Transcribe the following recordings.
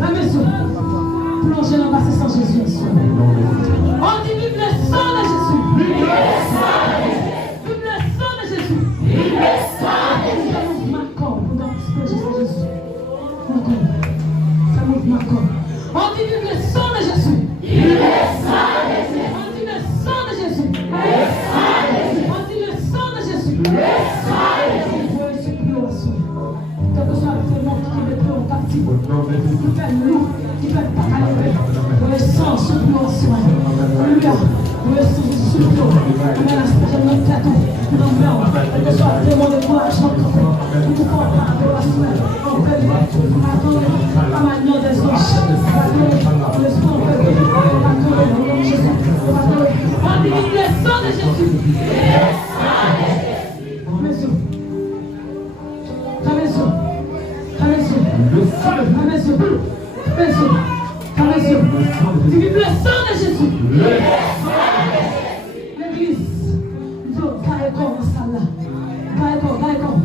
La maison. Plongez dans le passé sans Jésus. On dit vive le sang de Jésus. Vive le sang de Jésus. Vive le sang de Jésus. Vive le sang de Jésus. Ça m'ouvre ma corps pour dans Jésus. Ça m'ouvre ma corps. On dit vive le sang de Jésus. Vive le sang de Jésus. On dit le sang de Jésus. Le sang de Jésus. On dit le sang de Jésus. Le sang de Jésus. Je suis plus au sang. Quel que soit le monde qui me prend en partie, qui fait lourd, qui fait pas aller. Le sang supplie au soin. Alléluia. Le sang supplie au soin. On a l'instant de notre plateau. Non, non. Quel que soit le monde de courage, on comprend. Nous pouvons pas de la soin. On peut dire, attendez, à ma nom des anges. Attendez, le sang peut dire, attendez, Jésus. On dit le sang de Jésus. Le sang de Jésus. Maison. Ta maison. Ta maison. Ta maison. Ta maison. Ta maison. Tu vives le sang de Jésus. Le sang de Jésus. L'église. Il faut carrer corps dans ça là. Carrer corps.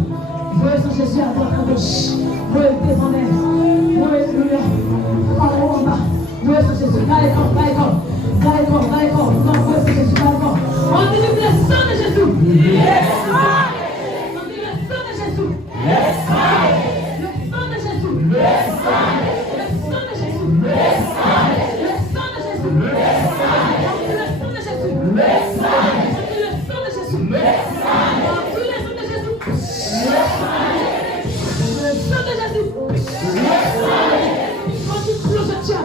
Voyez son Jésus à droite à gauche. Voyez le descendant. Voyez le en haut en bas. Voyez son Jésus. Carrer corps. Non, voyez son Jésus. Carrer corps. On dit vive le sang de Jésus. Le sang. On dit le sang de Jésus. Le sang. Le sang de Jésus. Le sang. Le sang de Jésus. Le sang. Le sang de Jésus. Le sang. On dit le sang de Jésus. Le sang. On dit le sang de Jésus. Le sang. On dit le sang de Jésus. Le sang. Le sang de Jésus. Le sang. On dit cloche-tien.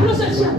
Cloche-tien.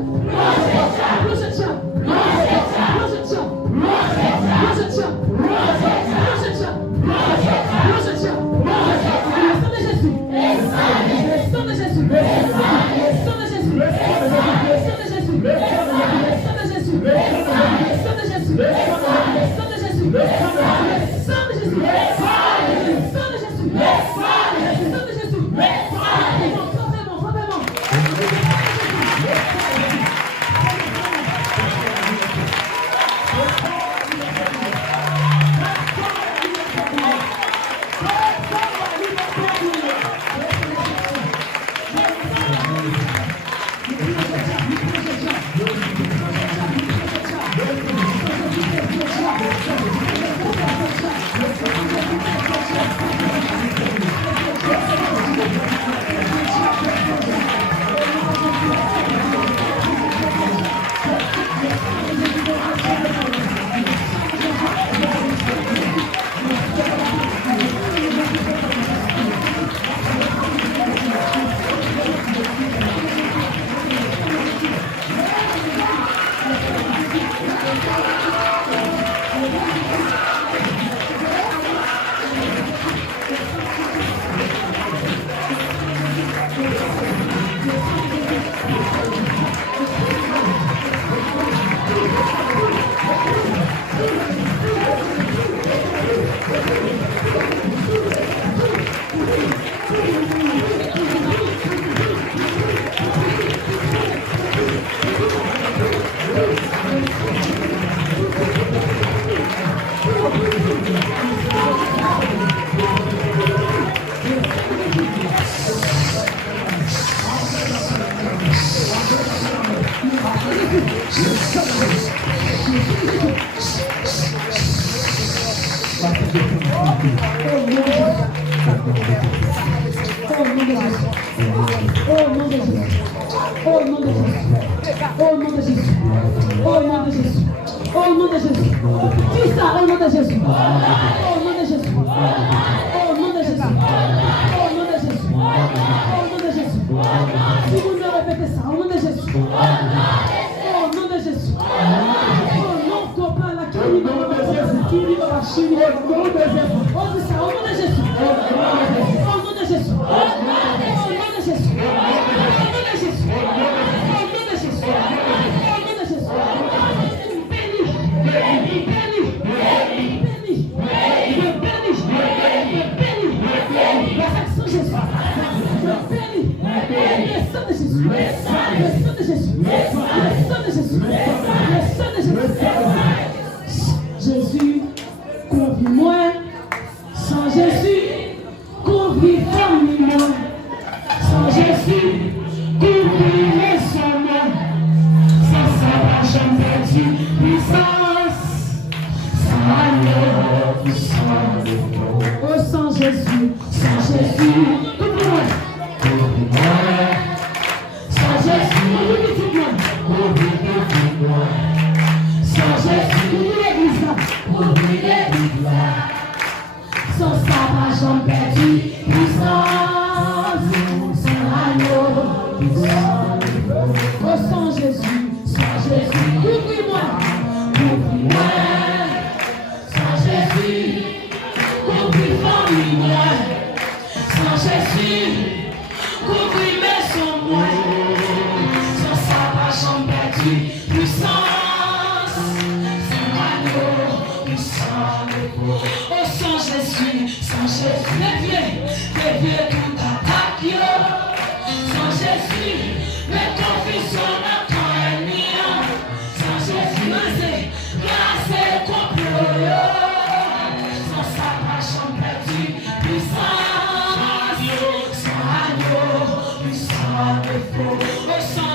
Jésus, convie-moi. Sans Jésus, convie-moi. Sans Jésus, Le sang